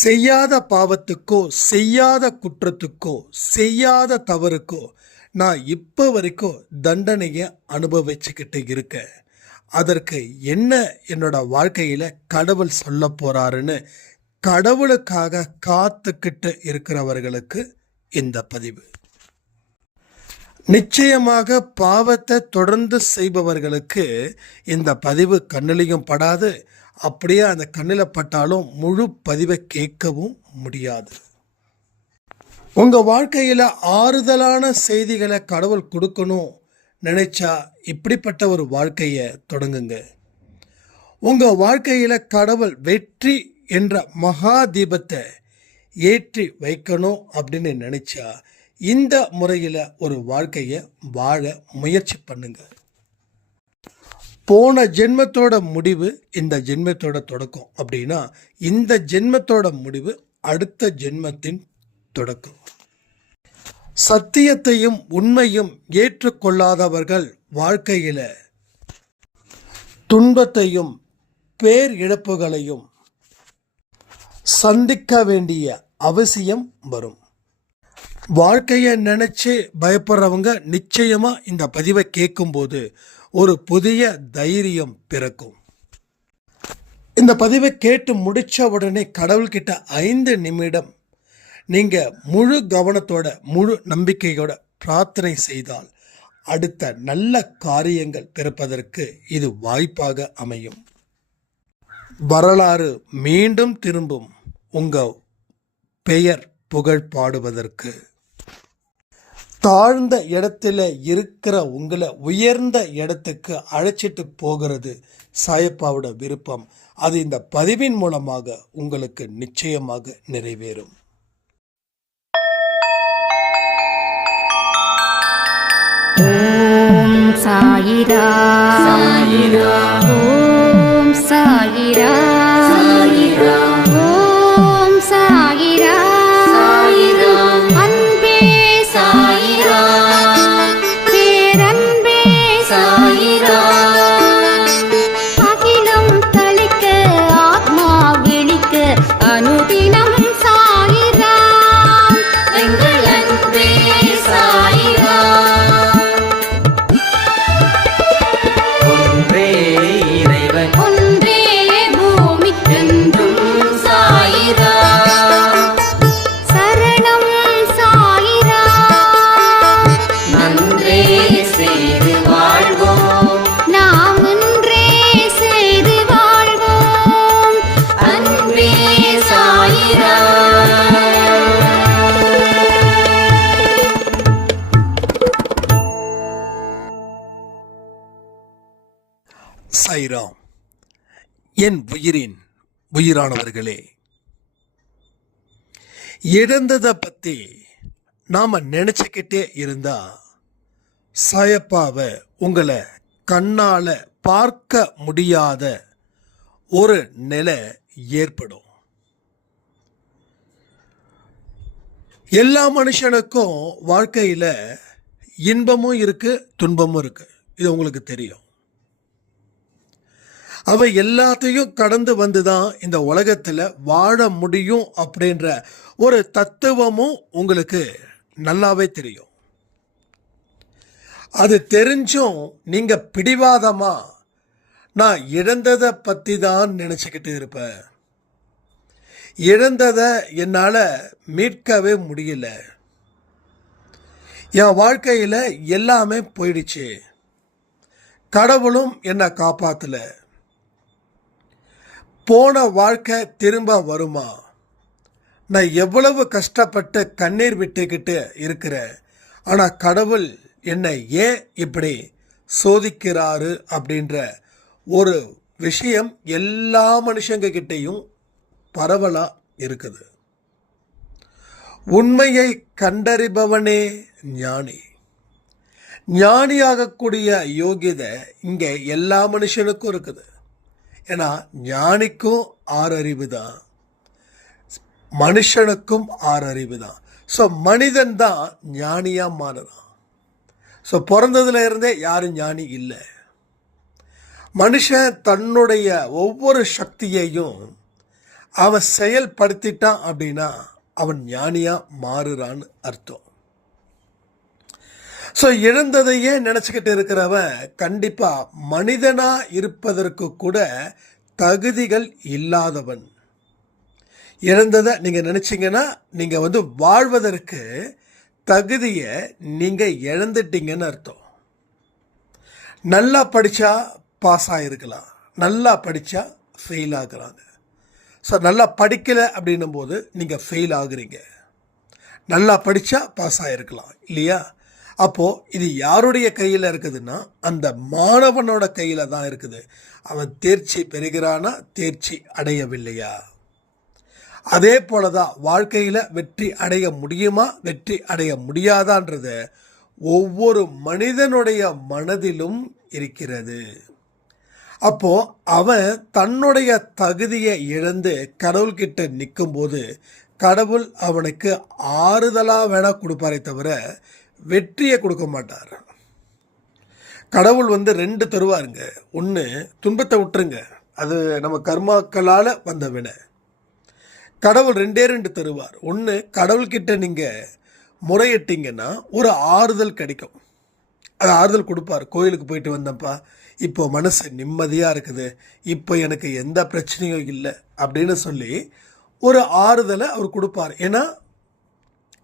செய்யாத பாவத்துக்கோ செய்யாத குற்றத்துக்கோ செய்யாத தவறுக்கோ நான் இப்போ வரைக்கும் தண்டனையை அனுபவிச்சுக்கிட்டு இருக்கேன். அதற்கு என்ன என்னோட வாழ்க்கையில் கடவுள் சொல்ல போறாருன்னு கடவுளுக்காக காத்துக்கிட்டு இருக்கிறவர்களுக்கு இந்த பதிவு. நிச்சயமாக பாவத்தை தொடர்ந்து செய்பவர்களுக்கு இந்த பதிவு கண்ணிலையும் படாது. அப்படியே அந்த கண்ணில் பட்டாலும் முழு பதிவை கேட்கவும் முடியாது. உங்கள் வாழ்க்கையில் ஆறுதலான செய்திகளை கடவுள் கொடுக்கணும் நினைச்சா இப்படிப்பட்ட ஒரு வாழ்க்கையை தொடங்குங்க. உங்கள் வாழ்க்கையில் கடவுள் வெற்றி என்ற மகா தீபத்தை ஏற்றி வைக்கணும் அப்படின்னு நினைச்சா இந்த முறையில் ஒரு வாழ்க்கையை வாழ முயற்சி பண்ணுங்க. போன ஜென்மத்தோட முடிவு இந்த ஜென்மத்தோட தொடக்கம் அப்படின்னா இந்த ஜென்மத்தோட முடிவு அடுத்த ஜென்மத்தின் தொடக்கம். சத்தியத்தையும் உண்மையும் ஏற்றுக்கொள்ளாதவர்கள் வாழ்க்கையில் துன்பத்தையும் பேர் இழப்புகளையும் சந்திக்க வேண்டிய அவசியம் வரும். வாழ்க்கையை நினைச்சு பயப்படுறவங்க நிச்சயமா இந்த பதிவை கேட்கும்போது ஒரு புதிய தைரியம் பிறக்கும். இந்த பதிவை கேட்டு முடிச்ச உடனே கடவுள்கிட்ட 5 நிமிடம் நீங்க முழு கவனத்தோட முழு நம்பிக்கையோட பிரார்த்தனை செய்தால் அடுத்த நல்ல காரியங்கள் பிறப்பதற்கு இது வாய்ப்பாக அமையும். வரலாறு மீண்டும் திரும்பும் உங்க பெயர் புகழ் பாடுவதற்கு. தாழ்ந்த இடத்துல இருக்கிற உங்களை உயர்ந்த இடத்துக்கு அழைச்சிட்டு போகிறது சாயப்பாவோட விருப்பம். அது இந்த பதிவின் மூலமாக உங்களுக்கு நிச்சயமாக நிறைவேறும். ஓம் சாயிரா சாயிரா, ஓம் சாயிரா சாயிரா, ஓம் சாயிரா சாயிரா, அன்பே சாயிரா, பேரன்பே சாயிரா, அகிலம் தளிக்க ஆத்மா விழிக்க அனுதினம் சாயிரா, எங்கள் அன்பே சாயிரா. ஒன்றே இறைவன், ஒன்றே பூமிக்கென்றும் சாயிரா, சரணம் சாயிரா, நன்றே செய்து வாழ்வோம், நாம் ஒன்றே செய்து வாழ்வோம், அன்பே சாயிரா. சாய்ராம். என் உயிரின் உயிரானவர்களே, இழந்ததை பற்றி நாம் நினச்சிக்கிட்டே இருந்தா சாயப்பாவை உங்களை கண்ணால் பார்க்க முடியாத ஒரு நிலை ஏற்படும். எல்லா மனுஷனுக்கும் வாழ்க்கையில் இன்பமும் இருக்கு, துன்பமும் இருக்கு. இது உங்களுக்கு தெரியும். அவ எல்லாத்தையும் கடந்து வந்து தான் இந்த உலகத்தில் வாழ முடியும் அப்படின்ற ஒரு தத்துவமும் உங்களுக்கு நல்லாவே தெரியும். அது தெரிஞ்சும் நீங்க பிடிவாதமா நான் இழந்ததை பற்றி தான் நினச்சிக்கிட்டு இருப்பேன், இழந்ததை என்னால் மீட்கவே முடியல, என் வாழ்க்கையில் எல்லாமே போயிடுச்சு, கடவுளும் என்னை காப்பாற்றல, போன வாழ்க்கை திரும்ப வருமா, நான் எவ்வளவு கஷ்டப்பட்டு கண்ணீர் விட்டுக்கிட்டு இருக்கிறேன், ஆனால் கடவுள் என்னை ஏன் இப்படி சோதிக்கிறாரு அப்படின்ற ஒரு விஷயம் எல்லா மனுஷங்க கிட்டேயும் பரவலாக இருக்குது. உண்மையை கண்டறிபவனே ஞானி. ஞானியாகக்கூடிய யோகியதை இங்கே எல்லா மனுஷனுக்கும் இருக்குது. ஏன்னா ஞானிக்கும் 6 அறிவு தான், மனுஷனுக்கும் 6 அறிவு தான். ஸோ மனிதன் தான் ஞானியாக மாறுறான். ஸோ பிறந்ததுல இருந்தே யாரும் ஞானி இல்லை. மனுஷன் தன்னுடைய ஒவ்வொரு சக்தியையும் அவன் செயல்படுத்திட்டான் அப்படின்னா அவன் ஞானியா மாறுறான்னு அர்த்தம். ஸோ இழந்ததையே நினச்சிக்கிட்டு இருக்கிறவன் கண்டிப்பாக மனிதனா இருப்பதற்கு கூட தகுதிகள் இல்லாதவன். இழந்ததை நீங்கள் நினச்சிங்கன்னா நீங்கள் வாழ்வதற்கு தகுதியை நீங்கள் இழந்துட்டீங்கன்னு அர்த்தம். நல்லா படித்தா பாஸ் ஆகிருக்கலாம், நல்லா படித்தா ஃபெயில் ஆகுறாங்க. ஸோ நல்லா படிக்கலை அப்படின்னும் போது நீங்கள் ஃபெயில் ஆகுறீங்க. நல்லா படித்தா பாஸ் ஆகிருக்கலாம் இல்லையா? அப்போது இது யாருடைய கையில் இருக்குதுன்னா அந்த மாணவனோட கையில் தான் இருக்குது. அவன் தேர்ச்சி பெறுகிறானா, தேர்ச்சி அடையவில்லையா? அதே போல தான் வாழ்க்கையில் வெற்றி அடைய முடியுமா, வெற்றி அடைய முடியாதான்றது ஒவ்வொரு மனிதனுடைய மனதிலும் இருக்கிறது. அப்போ அவன் தன்னுடைய தகுதியை இழந்து கடவுள்கிட்ட நிற்கும்போது கடவுள் அவனுக்கு ஆறுதலாக வேணா கொடுப்பாரே தவிர வெற்றியை கொடுக்க மாட்டார். கடவுள் 2 தருவாருங்க. ஒன்று, துன்பத்தை விட்டுருங்க, அது நம்ம கர்மாக்களால் வந்த வினை. கடவுள் 2 தருவார். ஒன்று, கடவுள்கிட்ட நீங்கள் முறையிட்டீங்கன்னா ஒரு ஆறுதல் கிடைக்கும். அது ஆறுதல் கொடுப்பார். கோயிலுக்கு போயிட்டு வந்தப்பா, இப்போ மனசு நிம்மதியாக இருக்குது, இப்போ எனக்கு எந்த பிரச்சனையும் இல்லை அப்படின்னு சொல்லி ஒரு ஆறுதலை அவர் கொடுப்பார். ஏன்னா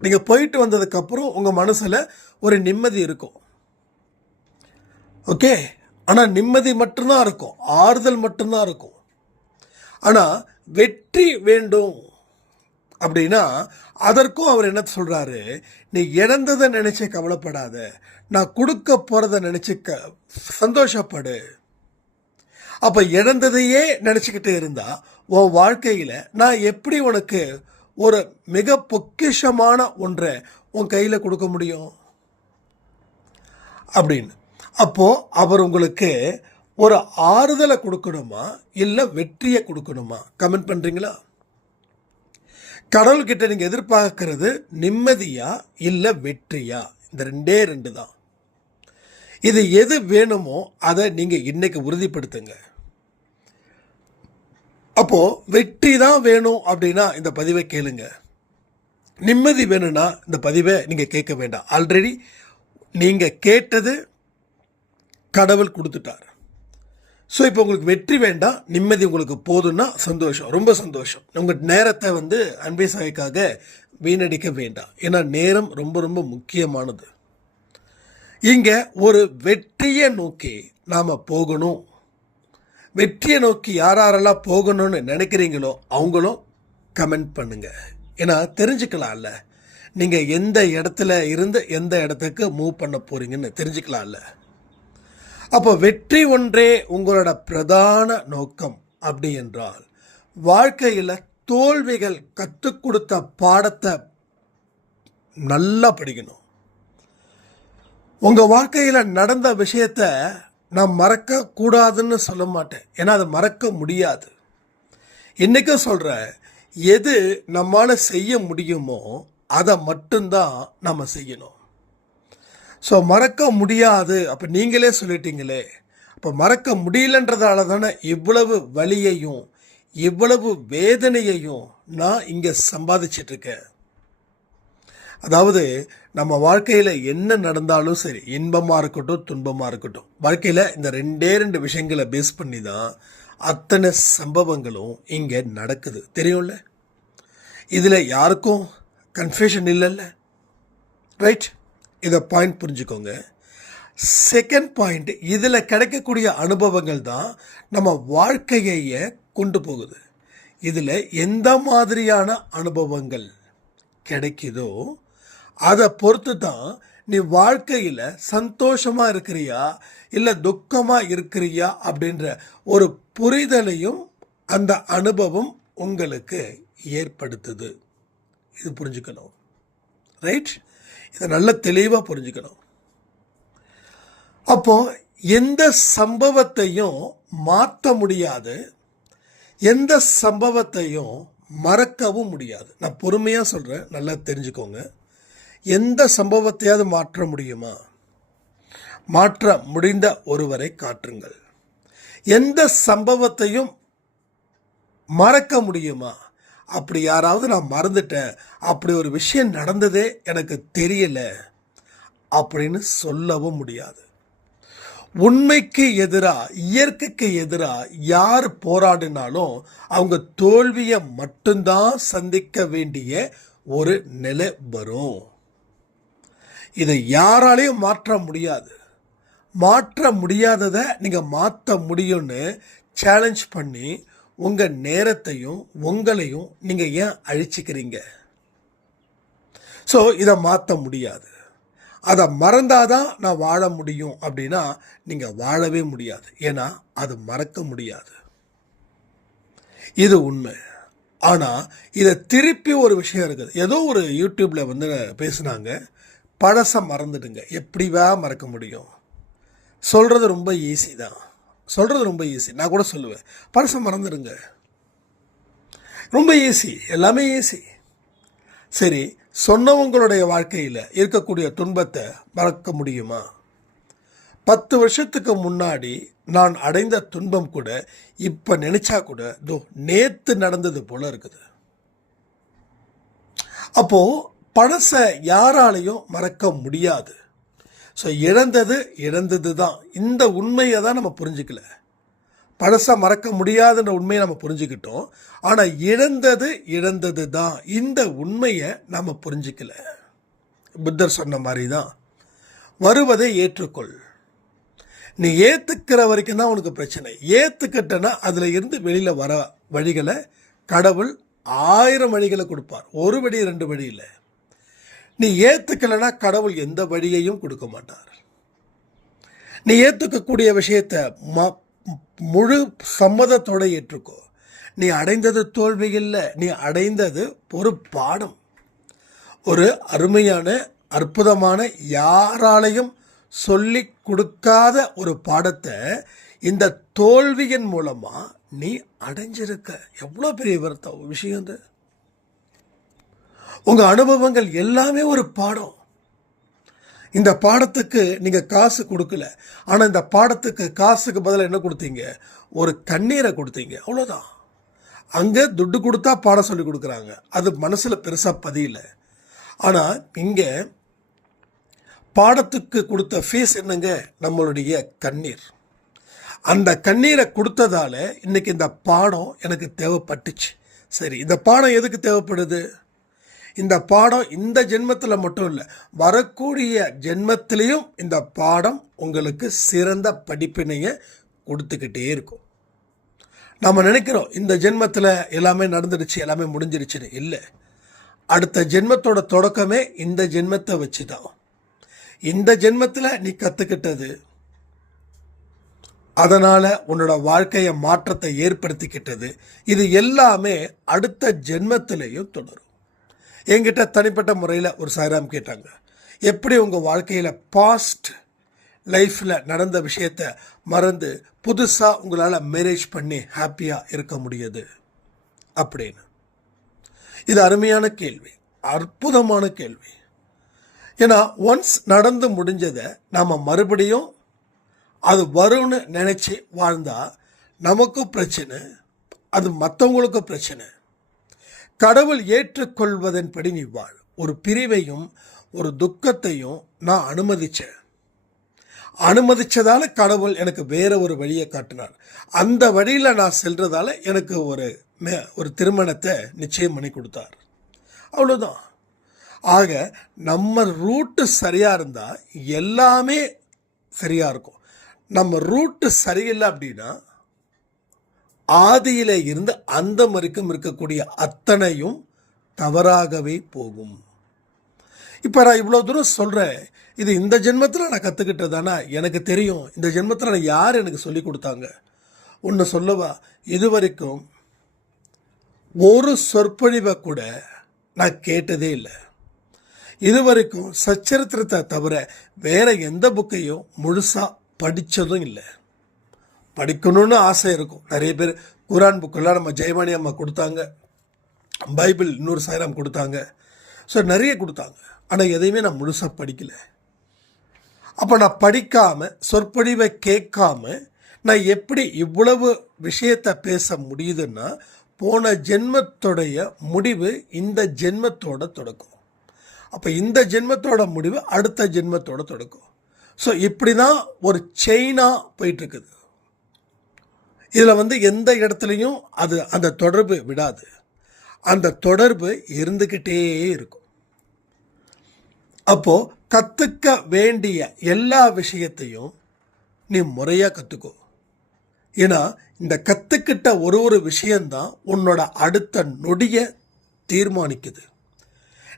நீங்கள் போயிட்டு வந்ததுக்கப்புறம் உங்கள் மனசில் ஒரு நிம்மதி இருக்கும். ஓகே, ஆனால் நிம்மதி மட்டும்தான் இருக்கும், ஆறுதல் மட்டும்தான் இருக்கும். ஆனால் வெற்றி வேண்டும் அப்படின்னா அதற்கும் அவர் என்ன சொல்கிறாரு, நீ இழந்ததை நினச்சி கவலைப்படாத, நான் கொடுக்க போகிறத நினச்சி சந்தோஷப்படு. அப்போ இழந்ததையே நினச்சிக்கிட்டு இருந்தால் உன் வாழ்க்கையில் நான் எப்படி உனக்கு ஒரு மிக பொக்கிஷமான ஒன்றை உன் கையில் கொடுக்க முடியும் அப்படின்னு. அப்போது அவர் உங்களுக்கு ஒரு ஆறுதலை கொடுக்கணுமா இல்லை வெற்றியை கொடுக்கணுமா? கமெண்ட் பண்ணுறீங்களா? கடவுள்கிட்ட நீங்கள் எதிர்பார்க்கறது நிம்மதியா இல்லை வெற்றியா? இந்த 2 தான். இது எது வேணுமோ அதை நீங்கள் இன்னைக்கு உறுதிப்படுத்துங்க. அப்போது வெற்றி தான் வேணும் அப்படின்னா இந்த பதிவை கேளுங்க. நிம்மதி வேணும்னா இந்த பதிவை நீங்கள் கேட்க வேண்டாம். ஆல்ரெடி நீங்கள் கேட்டது கடவுள் கொடுத்துட்டார். ஸோ இப்போ உங்களுக்கு வெற்றி வேண்டாம், நிம்மதி உங்களுக்கு போதும்னா சந்தோஷம், ரொம்ப சந்தோஷம். உங்கள் நேரத்தை அன்பே சாய்க்காக வீணடிக்க வேண்டாம். ஏன்னா நேரம் ரொம்ப ரொம்ப முக்கியமானது. இங்கே ஒரு வெற்றியை நோக்கி நாம் போகணும். வெற்றியை நோக்கி யாரெல்லாம் போகணும்னு நினைக்கிறீங்களோ அவங்களும் கமெண்ட் பண்ணுங்க. ஏன்னா தெரிஞ்சுக்கலாம்ல, நீங்கள் எந்த இடத்துல இருந்து எந்த இடத்துக்கு மூவ் பண்ண போகிறீங்கன்னு தெரிஞ்சுக்கலாம்ல. அப்போ வெற்றி ஒன்றே உங்களோட பிரதான நோக்கம் அப்படி என்றால் வாழ்க்கையில் தோல்விகள் கற்றுக் கொடுத்த பாடத்தை நல்லா படிக்கணும். உங்கள் வாழ்க்கையில் நடந்த விஷயத்தை நான் மறக்கக்கூடாதுன்னு சொல்ல மாட்டேன், ஏன்னா அதை மறக்க முடியாது. இன்றைக்கும் சொல்கிறேன், எது நம்மளால் செய்ய முடியுமோ அதை மட்டும்தான் நம்ம செய்யணும். ஸோ மறக்க முடியாது அப்போ நீங்களே சொல்லிட்டீங்களே, அப்போ மறக்க முடியலன்றதால தானே இவ்வளவு வலியையும் இவ்வளவு வேதனையையும் நான் இங்கே சம்பாதிச்சிட்ருக்கேன். அதாவது நம்ம வாழ்க்கையில் என்ன நடந்தாலும் சரி, இன்பமாக இருக்கட்டும் துன்பமாக இருக்கட்டும், வாழ்க்கையில் இந்த 2 விஷயங்களை பேஸ் பண்ணி தான் அத்தனை சம்பவங்களும் இங்கே நடக்குது. தெரியும்ல, இதில் யாருக்கும் கன்ஃபியூஷன் இல்லைல்ல, ரைட்? இதை பாயிண்ட் புரிஞ்சுக்கோங்க. செகண்ட் பாயிண்ட், இதில் கிடைக்கக்கூடிய அனுபவங்கள் தான் நம்ம வாழ்க்கையை கொண்டு போகுது. இதில் எந்த மாதிரியான அனுபவங்கள் கிடைக்குதோ அதை பொறுத்து தான் நீ வாழ்க்கையில் சந்தோஷமாக இருக்கிறியா இல்லை துக்கமாக இருக்கிறியா அப்படின்ற ஒரு புரிதலையும் அந்த அனுபவம் உங்களுக்கு ஏற்படுத்துது. இது புரிஞ்சுக்கணும், ரைட்? இதை நல்ல தெளிவாக புரிஞ்சுக்கணும். அப்போது எந்த சம்பவத்தையும் மாற்ற முடியாது, எந்த சம்பவத்தையும் மறக்கவும் முடியாது. நான் பொறுமையாக சொல்கிறேன், நல்லா தெரிஞ்சுக்கோங்க. எந்த சம்பவத்தையாவது மாற்ற முடியுமா? மாற்ற முடிந்த ஒருவரை காட்டுங்கள். எந்த சம்பவத்தையும் மறக்க முடியுமா? அப்படி யாராவது நான் மறந்துட்டேன், அப்படி ஒரு விஷயம் நடந்ததே எனக்கு தெரியல அப்படின்னு சொல்லவும் முடியாது. உண்மைக்கு எதிராக, இயற்கைக்கு எதிராக யார் போராடினாலும் அவங்க தோல்வியை மட்டும்தான் சந்திக்க வேண்டிய ஒரு நிலை வரும். இதை யாராலையும் மாற்ற முடியாது. மாற்ற முடியாததை நீங்கள் மாற்ற முடியும்னு சேலஞ்ச் பண்ணி உங்கள் நேரத்தையும் உங்களையும் நீங்கள் ஏன் அழிச்சிக்கிறீங்க? ஸோ இதை மாற்ற முடியாது. அதை மறந்தாதான் நான் வாழ முடியும் அப்படின்னா நீங்கள் வாழவே முடியாது. ஏன்னா அது மறக்க முடியாது. இது உண்மை. ஆனால் இதை திருப்பி ஒரு விஷயம் இருக்குது. ஏதோ ஒரு யூடியூப்பில் வந்து பேசுனாங்க, பழசை மறந்துடுங்க. எப்படிவா மறக்க முடியும்? சொல்கிறது ரொம்ப ஈஸி தான். சொல்கிறது ரொம்ப ஈஸி. நான் கூட சொல்லுவேன், பழசை மறந்துடுங்க, ரொம்ப ஈஸி, எல்லாமே ஈஸி. சரி, சொன்னவங்களுடைய வாழ்க்கையில் இருக்கக்கூடிய துன்பத்தை மறக்க முடியுமா? 10 வருஷத்துக்கு முன்னாடி நான் அடைந்த துன்பம் கூட இப்போ நினைச்சா கூட நேற்று நடந்தது போல இருக்குது. அப்போ பழசை யாராலையும் மறக்க முடியாது. ஸோ இழந்தது தான். இந்த உண்மையை தான் நம்ம புரிஞ்சுக்கல. பழசை மறக்க முடியாதுன்ற உண்மையை நம்ம புரிஞ்சுக்கிட்டோம். ஆனால் இழந்தது தான். இந்த உண்மையை நம்ம புரிஞ்சுக்கல. புத்தர் சொன்ன மாதிரி தான், வருவதை ஏற்றுக்கொள். நீ ஏற்றுக்கிற வரைக்கும் தான் உனக்கு பிரச்சனை. ஏற்றுக்கிட்டனா அதில் இருந்து வெளியில் வர வழிகளை கடவுள் 1000 வழிகளை கொடுப்பார். ஒரு வழி 2 வழி இல்லை. நீ ஏற்றுக்கலைன்னா கடவுள் எந்த வழியையும் கொடுக்க மாட்டார். நீ ஏற்றுக்கக்கூடிய விஷயத்தை முழு சம்மதத்தோடு ஏற்றுக்கோ. நீ அடைந்தது தோல்வி இல்லை, நீ அடைந்தது ஒரு பாடம். ஒரு அருமையான, அற்புதமான, யாராலையும் சொல்லி கொடுக்காத ஒரு பாடத்தை இந்த தோல்வியின் மூலமாக நீ அடைஞ்சிருக்க. எவ்வளோ பெரிய விஷயம் இது. உங்கள் அனுபவங்கள் எல்லாமே ஒரு பாடம். இந்த பாடத்துக்கு நீங்கள் காசு கொடுக்கல. ஆனால் இந்த பாடத்துக்கு காசுக்கு பதிலாக என்ன கொடுத்தீங்க? ஒரு கண்ணீரை கொடுத்தீங்க, அவ்வளோதான். அங்கே துட்டு கொடுத்தா பாடம் சொல்லி கொடுக்குறாங்க, அது மனசில் பெருசாக பதியல. ஆனால் இங்கே பாடத்துக்கு கொடுத்த ஃபீஸ் என்னங்க? நம்மளுடைய கண்ணீர். அந்த கண்ணீரை கொடுத்ததால இன்னைக்கு இந்த பாடம் எனக்கு தேவைப்பட்டுச்சு. சரி, இந்த பாடம் எதுக்கு தேவைப்படுது? இந்த பாடம் இந்த ஜென்மத்தில் மட்டும் இல்லை, வரக்கூடிய ஜென்மத்திலையும் இந்த பாடம் உங்களுக்கு சிறந்த படிப்பினையை கொடுத்துக்கிட்டே இருக்கும். நம்ம நினைக்கிறோம் இந்த ஜென்மத்தில் எல்லாமே நடந்துடுச்சு, எல்லாமே முடிஞ்சிருச்சுன்னு. இல்லை, அடுத்த ஜென்மத்தோட தொடக்கமே இந்த ஜென்மத்தை வச்சு தான். இந்த ஜென்மத்தில் நீ கற்றுக்கிட்டது, அதனால் உன்னோட வாழ்க்கையை மாற்றத்தை ஏற்படுத்திக்கிட்டது, இது எல்லாமே அடுத்த ஜென்மத்திலையும் தொடரும். என்கிட்ட தனிப்பட்ட முறையில் ஒரு சாய்ராம் கேட்டாங்க, எப்படி உங்கள் வாழ்க்கையில் பாஸ்ட் லைஃப்பில் நடந்த விஷயத்தை மறந்து புதுசாக உங்களால் மேரேஜ் பண்ணி ஹாப்பியாக இருக்க முடியுது அப்படின்னு. இது அருமையான கேள்வி, அற்புதமான கேள்வி. ஏன்னா ஒன்ஸ் நடந்து முடிஞ்சதை நாம் மறுபடியும் அது வரும்னு நினச்சி வாழ்ந்தால் நமக்கும் பிரச்சனை, அது மற்றவங்களுக்கும் பிரச்சனை. கடவுள் ஏற்றுக்கொள்வதன்படி நீ வாழ். ஒரு பிரிவையும் ஒரு துக்கத்தையும் நான் அனுமதிச்சதால கடவுள் எனக்கு வேற ஒரு வழியை காட்டினார். அந்த வழியில் நான் செல்றதால எனக்கு ஒரு திருமணத்தை நிச்சயம் பண்ணி கொடுத்தார். அவ்வளோதான். ஆக நம்ம ரூட்டு சரியாக இருந்தால் எல்லாமே சரியாக இருக்கும். நம்ம ரூட்டு சரியில்லை அப்படின்னா ஆதியில இருந்து அந்த வரைக்கும் இருக்கக்கூடிய அத்தனையும் தவறாகவே போகும். இப்போ நான் இவ்வளோ தூரம் சொல்கிறேன், இது இந்த ஜென்மத்தில் நான் கற்றுக்கிட்டதானா? எனக்கு தெரியும். இந்த ஜென்மத்தில் நான் யார் எனக்கு சொல்லி கொடுத்தாங்க? ஒன்று சொல்லவா, இது வரைக்கும் ஒரு சொற்பொழிவை கூட நான் கேட்டதே இல்லை. இது வரைக்கும் சச்சரித்திரத்தை தவிர வேற எந்த புக்கையும் முழுசாக படித்ததும் இல்லை. படிக்கணும்னு ஆசை இருக்கும். நிறைய பேர் குரான் புக்கெல்லாம் நம்ம ஜெயமணி அம்மா கொடுத்தாங்க, பைபிள் இன்னொரு சாய்ராம் கொடுத்தாங்க, ஸோ நிறைய கொடுத்தாங்க. ஆனால் எதையுமே நான் முழுசாக படிக்கலை. அப்போ நான் படிக்காமல், சொற்பொழிவை கேட்காம நான் எப்படி இவ்வளவு விஷயத்தை பேச முடியுதுன்னா போன ஜென்மத்தோடைய முடிவு இந்த ஜென்மத்தோட தொடக்கம். அப்போ இந்த ஜென்மத்தோட முடிவு அடுத்த ஜென்மத்தோட தொடக்கம். ஸோ இப்படி தான் ஒரு செயினாக போயிட்டுருக்குது. இதில் எந்த இடத்துலையும் அந்த தொடர்பு விடாது. அந்த தொடர்பு இருந்துக்கிட்டே இருக்கும். அப்போது கற்றுக்க வேண்டிய எல்லா விஷயத்தையும் நீ முறையாக கற்றுக்கோ. ஏன்னா இந்த கற்றுக்கிட்ட ஒரு விஷயந்தான் உன்னோட அடுத்த நொடியை தீர்மானிக்குது.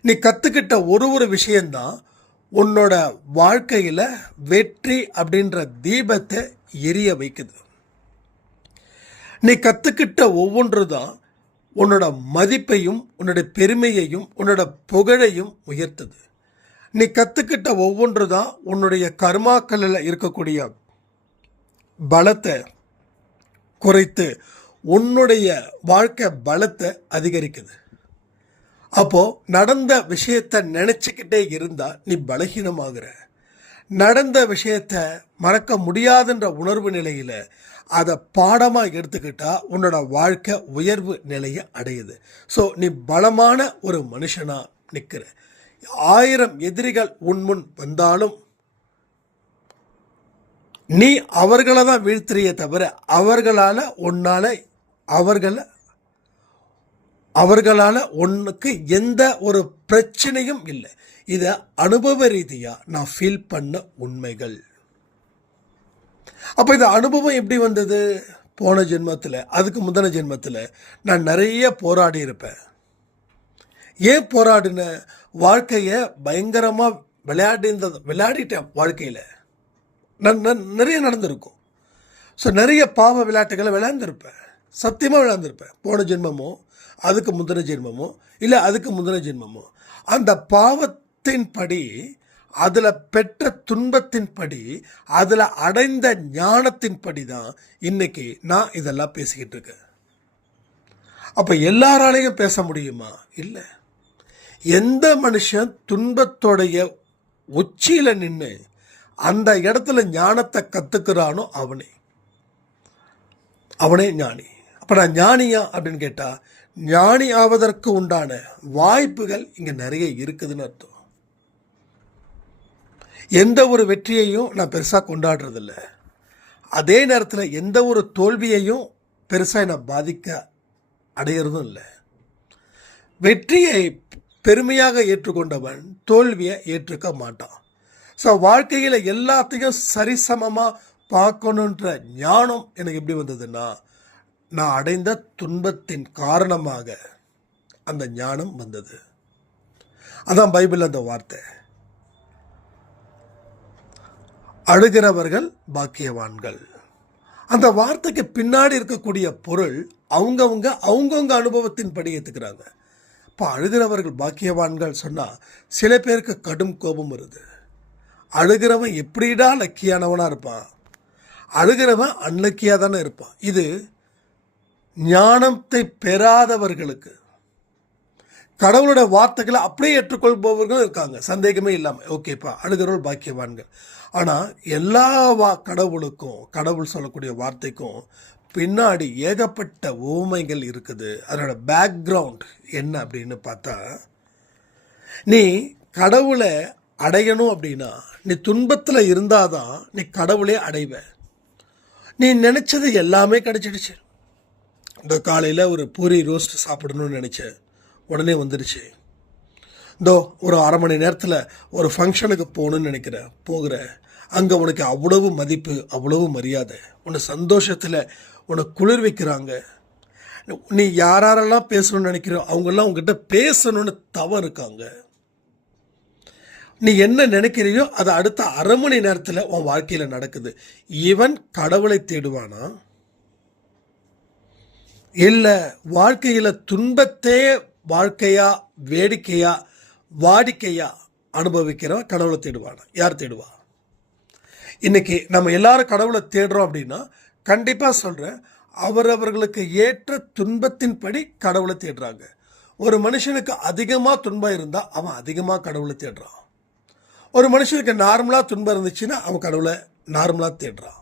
நீ கற்றுக்கிட்ட ஒரு விஷயந்தான் உன்னோட வாழ்க்கையில் வெற்றி அப்படின்ற தீபத்தை எரிய வைக்குது. நீ கற்றுக்கிட்ட ஒவ்வொன்று தான் உன்னோட மதிப்பையும் உன்னோட பெருமையையும் உன்னோட புகழையும் உயர்த்துது. நீ கற்றுக்கிட்ட ஒவ்வொன்று தான் உன்னுடைய கர்மாக்களில் இருக்கக்கூடிய பலத்தை குறைத்து உன்னுடைய வாழ்க்கை பலத்தை அதிகரிக்குது. அப்போது நடந்த விஷயத்தை நினச்சிக்கிட்டே இருந்தால் நீ பலகீனமாகிற. நடந்த விஷயத்தை மறக்க முடியாதுன்ற உணர்வு நிலையில் அதை பாடமாக எடுத்துக்கிட்டால் உன்னோட வாழ்க்கை உயர்வு நிலையை அடையுது. ஸோ நீ பலமான ஒரு மனுஷனாக நிற்கிற. 1000 எதிரிகள் உன்முன் வந்தாலும் நீ அவர்களை தான் வீழ்த்துறியே தவிர அவர்களால் உனக்கு எந்த ஒரு பிரச்சனையும் இல்லை. இதை அனுபவ ரீதியாக நான் ஃபீல் பண்ண உண்மைகள். அப்போ இந்த அனுபவம் எப்படி வந்தது? போன ஜென்மத்தில், அதுக்கு முந்தின ஜென்மத்தில் நான் நிறைய போராடி இருப்பேன். ஏன் போராடின? வாழ்க்கையை பயங்கரமாக விளையாடிட்டேன். வாழ்க்கையில் நான் நிறைய நடந்திருக்கும். ஸோ நிறைய பாவ விளையாட்டுகளை விளையாண்டுருப்பேன். சத்தியமாக விளையாண்டுருப்பேன். போன ஜென்மமோ அதுக்கு முந்தின ஜென்மமோ இல்லை அதுக்கு முந்தின ஜென்மமோ அந்த பாவத்தின் படி, அதில் பெற்ற துன்பத்தின் படி, அதில் அடைந்த ஞானத்தின் படி தான் இன்னைக்கு நான் இதெல்லாம் பேசிக்கிட்டு இருக்கேன். அப்போ எல்லாராலையும் பேச முடியுமா? இல்லை. எந்த மனுஷன் துன்பத்தோடைய உச்சியில் நின்று அந்த இடத்துல ஞானத்தை கற்றுக்கிறானோ அவனே ஞானி. அப்போ நான் ஞானியா அப்படின்னு கேட்டால், ஞானி ஆவதற்கு உண்டான வாய்ப்புகள் இங்கே நிறைய இருக்குதுன்னு அர்த்தம். எந்த ஒரு வெற்றியையும் நான் பெருசாக கொண்டாடுறதில்ல. அதே நேரத்தில் எந்த ஒரு தோல்வியையும் பெருசாக நான் பாதிக்க அடையிறதும் இல்லை. வெற்றியை பெருமையாக ஏற்றுக்கொண்டவன் தோல்வியை ஏற்றுக்க மாட்டான். ஸோ வாழ்க்கையில் எல்லாத்தையும் சரிசமமாக பார்க்கணுன்ற ஞானம் எனக்கு எப்படி வந்ததுன்னா, நான் அடைந்த துன்பத்தின் காரணமாக அந்த ஞானம் வந்தது. அதான் பைபிள் அந்த வார்த்தை, அழுகிறவர்கள் பாக்கியவான்கள். அந்த வார்த்தைக்கு பின்னாடி இருக்கக்கூடிய பொருள் அவங்கவுங்க அனுபவத்தின் படி ஏற்றுக்கிறாங்க. இப்போ அழுகிறவர்கள் பாக்கியவான்கள் சொன்னால் சில பேருக்கு கடும் கோபம் வருது. அழுகிறவன் எப்படிடா லக்கியானவனாக இருப்பான், அழுகிறவன் அன்லக்கியாக தானே இருப்பான். இது ஞானத்தை பெறாதவர்களுக்கு. கடவுளோட வார்த்தைகளை அப்படியே ஏற்றுக்கொள்பவர்களும் இருக்காங்க, சந்தேகமே இல்லாமல். ஓகேப்பா, அழுகிறவர்கள் பாக்கியவான்கள். ஆனால் எல்லா கடவுளுக்கும், கடவுள் சொல்லக்கூடிய வார்த்தைக்கும் பின்னாடி ஏகப்பட்ட ஊமைகள் இருக்குது. அதனோட பேக்ரவுண்ட் என்ன அப்படின்னு பார்த்தா, நீ கடவுளை அடையணும் அப்படின்னா நீ துன்பத்தில் இருந்தால் தான் நீ கடவுளே அடைவ. நீ நினச்சது எல்லாமே கிடைச்சிடுச்சு. இந்த காலையில் ஒரு பூரி ரோஸ்ட் சாப்பிடணும்னு நினச்சேன், உடனே வந்துடுச்சு. இதோ ஒரு அரை மணி நேரத்தில் ஒரு ஃபங்க்ஷனுக்கு போகணுன்னு போகிற, அங்கே உனக்கு அவ்வளவு மதிப்பு, அவ்வளவு மரியாதை, உன்னை சந்தோஷத்தில் உன்னை குளிர்விக்கிறாங்க. நீ யாரெல்லாம் பேசணும்னு நினைக்கிறோ அவங்கெல்லாம் உங்ககிட்ட பேசணும்னு தவறு இருக்காங்க. நீ என்ன நினைக்கிறியோ அது அடுத்த அரை மணி நேரத்தில் உன் வாழ்க்கையில் நடக்குது. இவன் கடவுளை தேடுவானா? இல்லை வாழ்க்கையில் துன்பத்தே வாழ்க்கையா, வேடிக்கையா, வாடிக்கையா அனுபவிக்கிறவன் கடவுளை தேடுவானா? யார் தேடுவா? இன்னைக்கு நம்ம எல்லாரும் கடவுளை தேடுறோம் அப்படின்னா கண்டிப்பாக சொல்கிறேன், அவரவர்களுக்கு ஏற்ற துன்பத்தின் படி கடவுளை தேடுறாங்க. ஒரு மனுஷனுக்கு அதிகமாக துன்பம் இருந்தால் அவன் அதிகமாக கடவுளை தேடுறான். ஒரு மனுஷனுக்கு நார்மலாக துன்பம் இருந்துச்சுன்னா அவன் கடவுளை நார்மலாக தேடுறான்.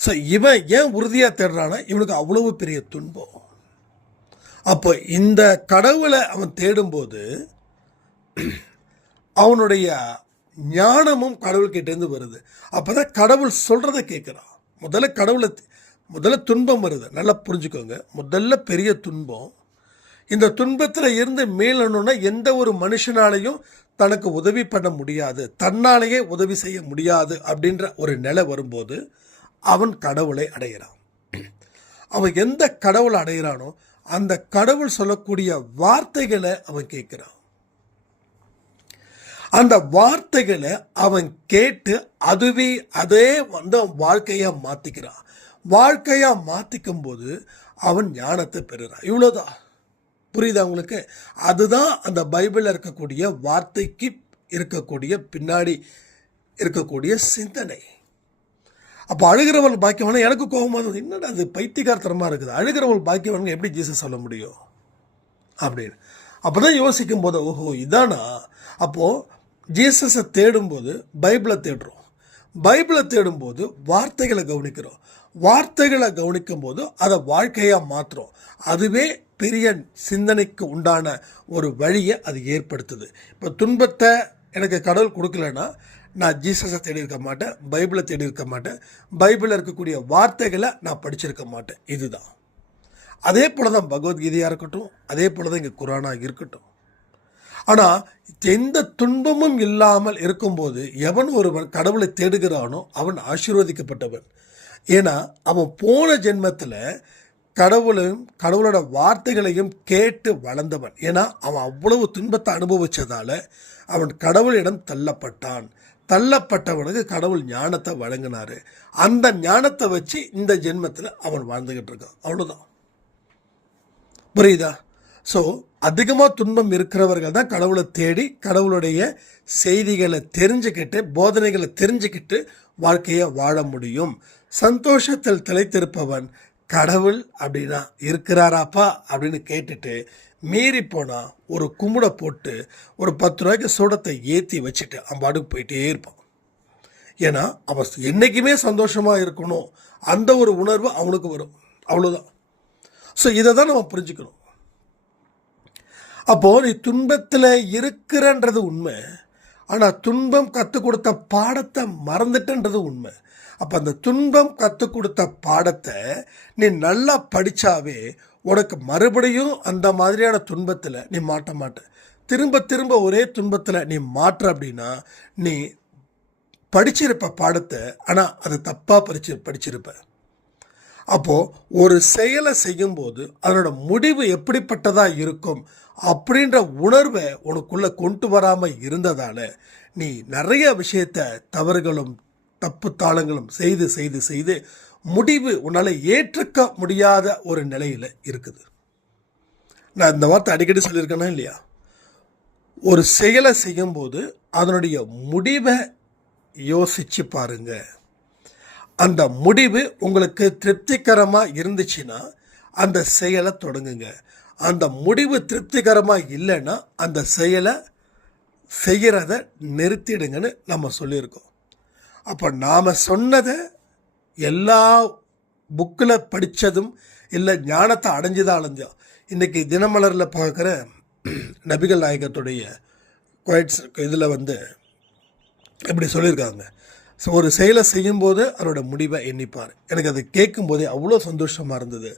ஸோ இவன் ஏன் உறுதியாக தேடுறான்னா இவனுக்கு அவ்வளவு பெரிய துன்பம். அப்போ இந்த கடவுளை அவன் தேடும்போது அவனுடைய ஞானமும் கடவுள்கிட்டேருந்து வருது. அப்போ தான் கடவுள் சொல்கிறத கேட்குறான். முதல்ல துன்பம் வருது, நல்லா புரிஞ்சுக்கோங்க. முதல்ல பெரிய துன்பம். இந்த துன்பத்தில் இருந்து மீளணும்னா எந்த ஒரு மனுஷனாலையும் தனக்கு உதவி பண்ண முடியாது, தன்னாலேயே உதவி செய்ய முடியாது அப்படின்ற ஒரு நிலை வரும்போது அவன் கடவுளை அடைகிறான். அவன் எந்த கடவுளை அடைகிறானோ அந்த கடவுள் சொல்லக்கூடிய வார்த்தைகளை அவன் கேட்குறான். அந்த வார்த்தைகளை அவன் கேட்டு அதே வந்து அவன் வாழ்க்கையாக மாற்றிக்கிறான். வாழ்க்கையாக மாற்றிக்கும் போது அவன் ஞானத்தை பெறுறான். இவ்வளோதான். புரியுதா உங்களுக்கு? அதுதான் அந்த பைபிளில் இருக்கக்கூடிய வார்த்தைக்கு இருக்கக்கூடிய பின்னாடி இருக்கக்கூடிய சிந்தனை. அப்போ அழுகிறவள் பாக்கியவான், எனக்கு கோபமாக என்னடா அது பைத்தியகாரத்தனமாக இருக்குது, அழுகிறவள் பாக்கியவான் எப்படி ஜீசஸ் சொல்ல முடியும் அப்படின்னு. அப்போ தான் யோசிக்கும் போது ஓஹோ இதானா. அப்போது ஜீசஸை தேடும்போது பைபிளை தேடுறோம், பைபிளை தேடும்போது வார்த்தைகளை கவனிக்கிறோம், வார்த்தைகளை கவனிக்கும் போது அதை வாழ்க்கையாக மாற்றுறோம். அதுவே பெரிய சிந்தனைக்கு உண்டான ஒரு வழியை அது ஏற்படுத்துது. இப்போ துன்பத்தை எனக்கு கடவுள் கொடுக்கலன்னா நான் ஜீசஸை தேடி இருக்க மாட்டேன், பைபிளை தேடி இருக்க மாட்டேன், பைபிளில் இருக்கக்கூடிய வார்த்தைகளை நான் படிச்சிருக்க மாட்டேன். இதுதான். அதே போல் தான் பகவத்கீதையாக இருக்கட்டும், அதே போல் தான் இங்கே குரானாக இருக்கட்டும். ஆனால் எந்த துன்பமும் இல்லாமல் இருக்கும்போது எவன் ஒருவன் கடவுளை தேடுகிறானோ அவன் ஆசீர்வதிக்கப்பட்டவன். ஏன்னா அவன் போன ஜென்மத்தில் கடவுளையும் கடவுளோட வார்த்தைகளையும் கேட்டு வளர்ந்தவன். ஏன்னா அவன் அவ்வளவு துன்பத்தை அனுபவித்ததால் அவன் கடவுளிடம் தள்ளப்பட்டவனுக்கு கடவுள் ஞானத்தை வழங்கினார். அந்த ஞானத்தை வச்சு இந்த ஜென்மத்தில் அவன் வாழ்ந்துக்கிட்டு இருக்கான். அவ்வளோதான். புரியுதா? ஸோ அதிகமாக துன்பம் இருக்கிறவர்கள் தான் கடவுளை தேடி கடவுளுடைய செய்திகளை தெரிஞ்சுக்கிட்டு போதனைகளை தெரிஞ்சுக்கிட்டு வாழ்க்கையை வாழ முடியும். சந்தோஷத்தில் திளைத்திருப்பவன் கடவுள் அப்படின்னா இருக்கிறாராப்பா அப்படின்னு கேட்டுட்டு மீறி போனால் ஒரு கும்பிட போட்டு ஒரு 10 ரூபாய்க்கு சூடத்தை ஏற்றி வச்சுட்டு அம்பாடுக்கு போயிட்டே இருப்பான். ஏன்னா அவன் என்றைக்குமே சந்தோஷமாக இருக்கணும் அந்த ஒரு உணர்வு அவனுக்கு வரும். அவ்வளோதான். ஸோ இதை தான் நம்ம புரிஞ்சுக்கணும். அப்போது நீ துன்பத்தில் இருக்கிறன்றது உண்மை, ஆனால் துன்பம் கற்றுக் கொடுத்த பாடத்தை மறந்துட்டன்றது உண்மை. அப்போ அந்த துன்பம் கற்றுக் கொடுத்த பாடத்தை நீ நல்லா படித்தாவே உனக்கு மறுபடியும் அந்த மாதிரியான துன்பத்தில் நீ மாட்ட. திரும்ப ஒரே துன்பத்தில் நீ மாற்ற அப்படின்னா நீ படிச்சிருப்ப பாடத்தை, ஆனால் அது தப்பாக படிச்சிருப்ப. அப்போது ஒரு செயலை செய்யும்போது அதனோட முடிவு எப்படிப்பட்டதாக இருக்கும் அப்படின்ற உணர்வை உனக்குள்ளே கொண்டு வராமல் இருந்ததால் நீ நிறைய விஷயத்தை தவறுகளும் தப்பு தாளங்களும் செய்து முடிவு உன்னால் ஏற்றுக்க முடியாத ஒரு நிலையில் இருக்குது. நான் இந்த வார்த்தை அடிக்கடி சொல்லியிருக்கேனா இல்லையா? ஒரு செயலை செய்யும்போது அதனுடைய முடிவை யோசித்து பாருங்க. அந்த முடிவு உங்களுக்கு திருப்திகரமாக இருந்துச்சுன்னா அந்த செயலை தொடங்குங்க. அந்த முடிவு திருப்திகரமாக இல்லைன்னா அந்த செயலை செய்கிறத நிறுத்திடுங்கன்னு நம்ம சொல்லியிருக்கோம். அப்போ நாம் சொன்னதை எல்லா புக்கில் படித்ததும் இல்லை ஞானத்தை அடைஞ்சோம். இன்றைக்கி தினமலரில் பார்க்குற நபிகள் நாயகத்துடைய குவைட்ஸ் இதில் வந்து இப்படி சொல்லியிருக்காங்க. ஸோ ஒரு செயலை செய்யும்போது அதோட முடிவை எண்ணிப்பார். எனக்கு அதை கேட்கும்போதே அவ்வளோ சந்தோஷமாக இருந்தது.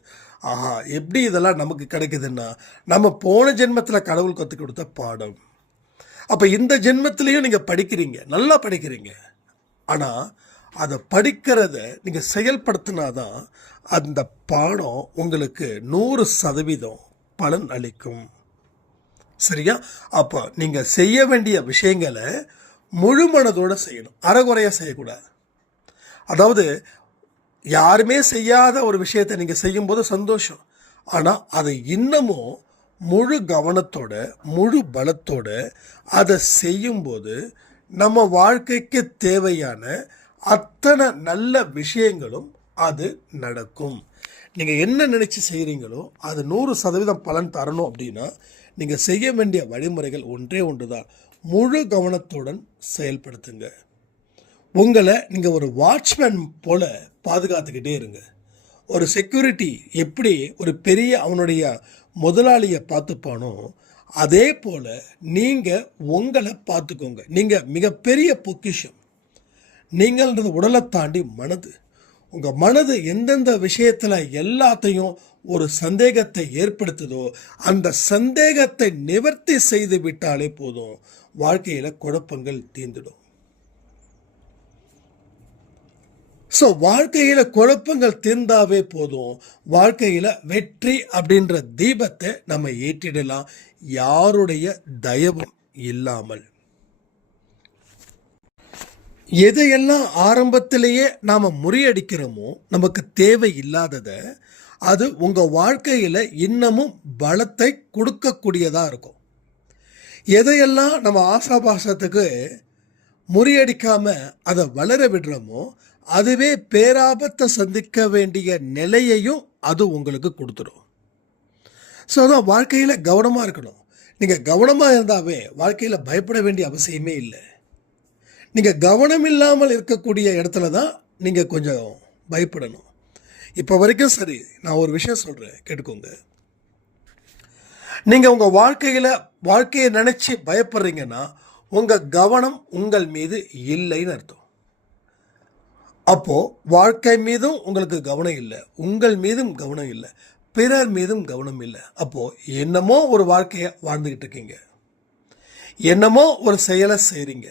ஆஹா, எப்படி இதெல்லாம் நமக்கு கிடைக்குதுன்னா நம்ம போன ஜென்மத்தில் கடவுள் கற்றுக் கொடுத்த பாடம். அப்போ இந்த ஜென்மத்திலையும் நீங்கள் படிக்கிறீங்க, நல்லா படிக்கிறீங்க. ஆனால் அதை படிக்கிறத நீங்கள் செயல்படுத்தினாதான் அந்த பாடம் உங்களுக்கு 100% பலன் அளிக்கும். சரியா? அப்போ நீங்கள் செய்ய வேண்டிய விஷயங்களை முழு மனதோடு செய்யணும், அறகுறையாக செய்யக்கூடாது. அதாவது யாருமே செய்யாத ஒரு விஷயத்தை நீங்கள் செய்யும்போது சந்தோஷம், ஆனால் அதை இன்னமும் முழு கவனத்தோட முழு பலத்தோட அதை செய்யும்போது நம்ம வாழ்க்கைக்கு தேவையான அத்தனை நல்ல விஷயங்களும் அது நடக்கும். நீங்கள் என்ன நினச்சி செய்கிறீங்களோ அது 100% பலன் தரணும் அப்படின்னா நீங்கள் செய்ய வேண்டிய வழிமுறைகள் ஒன்று தான். முழு கவனத்துடன் செயல்படுத்துங்க. உங்களை நீங்கள் ஒரு வாட்ச்மேன் போல் பாதுகாத்துக்கிட்டே இருங்க. ஒரு செக்யூரிட்டி எப்படி ஒரு பெரிய அவனுடைய முதலாளியை பார்த்துப்பானோ அதே போல் நீங்கள் உங்களை பார்த்துக்கோங்க. நீங்கள் மிகப்பெரிய பொக்கிஷம். நீங்கள்ன்றது உடலை தாண்டி மனது. உங்கள் மனது எந்தெந்த விஷயத்தில் எல்லாத்தையும் ஒரு சந்தேகத்தை ஏற்படுத்துதோ அந்த சந்தேகத்தை நிவர்த்தி செய்து விட்டாலே போதும், வாழ்க்கையில் குழப்பங்கள் தீர்ந்துடும். ஸோ வாழ்க்கையில் குழப்பங்கள் தீர்ந்தாவே போதும், வாழ்க்கையில் வெற்றி அப்படின்ற தீபத்தை நம்ம ஏற்றிடலாம், யாருடைய தயவும் இல்லாமல். எதையெல்லாம் ஆரம்பத்திலேயே நாம் முறியடிக்கிறோமோ நமக்கு தேவை இல்லாததை, அது உங்கள் வாழ்க்கையில் இன்னமும் பலத்தை கொடுக்கக்கூடியதாக இருக்கும். எதையெல்லாம் நம்ம ஆசாபாசத்துக்கு முறியடிக்காமல் அதை வளர விடுறோமோ அதுவே பேராபத்தை சந்திக்க வேண்டிய நிலையையும் அது உங்களுக்கு கொடுத்துடும். ஸோ அதான் வாழ்க்கையில் கவனமாக இருக்கணும். நீங்கள் கவனமாக இருந்தாவே வாழ்க்கையில் பயப்பட வேண்டிய அவசியமே இல்லை. நீங்கள் கவனம் இல்லாமல் இருக்கக்கூடிய இடத்துல தான் நீங்கள் கொஞ்சம் பயப்படணும். இப்போ வரைக்கும் சரி, நான் ஒரு விஷயம் சொல்கிறேன், கேட்டுக்கோங்க. நீங்கள் உங்கள் வாழ்க்கையை நினச்சி பயப்படுறீங்கன்னா உங்கள் கவனம் உங்கள் மீது இல்லைன்னு அர்த்தம். அப்போது வாழ்க்கை மீதும் உங்களுக்கு கவனம் இல்லை, உங்கள் மீதும் கவனம் இல்லை, பிறர் மீதும் கவனம் இல்லை. அப்போது என்னமோ ஒரு வாழ்க்கையை வாழ்ந்துக்கிட்டு இருக்கீங்க, என்னமோ ஒரு செயலை செய்கிறீங்க.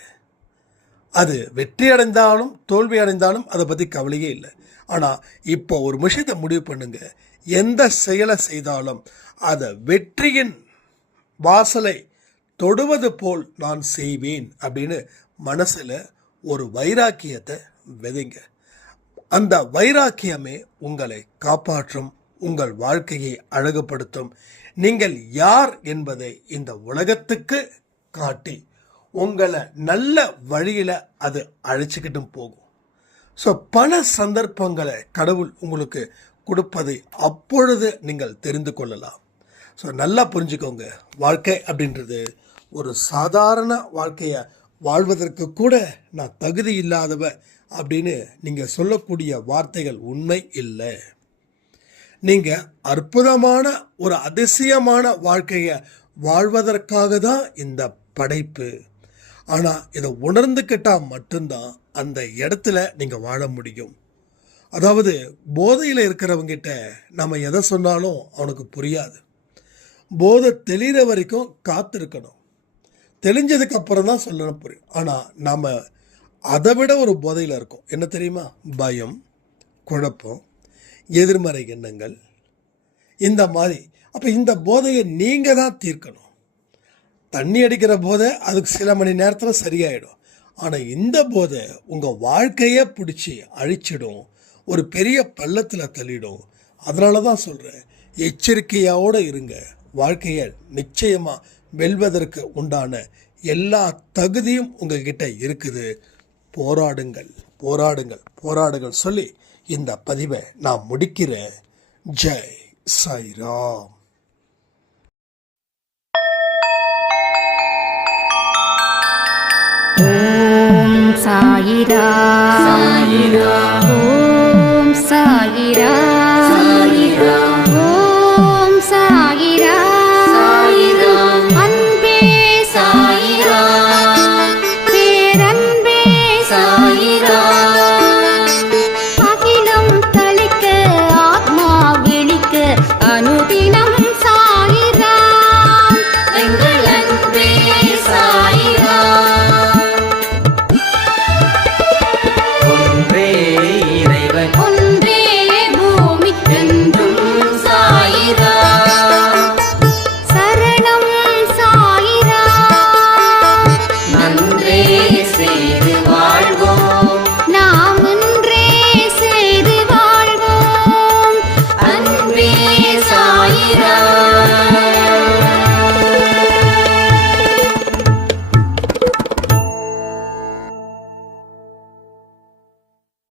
அது வெற்றி அடைந்தாலும் தோல்வி அடைந்தாலும் அதை பற்றி கவலையே இல்லை. ஆனால் இப்போ ஒரு விஷயத்தை முடிவு பண்ணுங்க, எந்த செயலை செய்தாலும் அதை வெற்றியின் வாசலை தொடுவது போல் நான் செய்வேன் அப்படின்னு மனசில் ஒரு வைராக்கியத்தை விதைங்க. அந்த வைராக்கியமே உங்களை காப்பாற்றும், உங்கள் வாழ்க்கையை அழகுபடுத்தும். நீங்கள் யார் என்பதை இந்த உலகத்துக்கு காட்டி உங்களை நல்ல வழியில் அது அழைச்சிக்கிட்டும் போகும். ஸோ பல சந்தர்ப்பங்களை கடவுள் உங்களுக்கு கொடுப்பதை அப்பொழுது நீங்கள் தெரிந்து கொள்ளலாம். ஸோ நல்லா புரிஞ்சுக்கோங்க, வாழ்க்கை அப்படின்றது ஒரு சாதாரண வாழ்க்கையை வாழ்வதற்கு கூட நான் தகுதி இல்லாதவ அப்படின்னு நீங்கள் சொல்லக்கூடிய வார்த்தைகள் உண்மை இல்லை. நீங்கள் அற்புதமான ஒரு அதிசயமான வாழ்க்கையை வாழ்வதற்காக தான் இந்த படைப்பு. ஆனால் இதை உணர்ந்துக்கிட்டால் மட்டும்தான் அந்த இடத்துல நீங்கள் வாழ முடியும். அதாவது போதையில் இருக்கிறவங்கிட்ட நம்ம எதை சொன்னாலும் அவனுக்கு புரியாது. போதை தெளிகிற வரைக்கும் காத்திருக்கணும், தெளிஞ்சதுக்கு அப்புறம் தான் சொல்லணும் புரியும். ஆனால் நாம் அதை விட ஒரு போதையில் இருக்கோம். என்ன தெரியுமா? பயம், குழப்பம், எதிர்மறை எண்ணங்கள், இந்த மாதிரி. அப்போ இந்த போதையை நீங்கள் தான் தீர்க்கணும். தண்ணி அடிக்கிற போதை அதுக்கு சில மணி நேரத்தில் சரியாயிடும். ஆனால் இந்த போதை உங்கள் வாழ்க்கையை பிடிச்சி அழிச்சிடும், ஒரு பெரிய பள்ளத்தில் தள்ளிடும். அதனால தான் சொல்கிறேன், எச்சரிக்கையோடு இருங்க. வாழ்க்கையை நிச்சயமாக வெல்வதற்கு உண்டான எல்லா தகுதியும் உங்ககிட்ட இருக்குது. போராடுங்கள், போராடுங்கள், போராடுங்கள் சொல்லி இந்த பதிவை நான் முடிக்கிறேன். ஜெய் சாய்ராம். ஓம் சாயிரா. சாயிரா.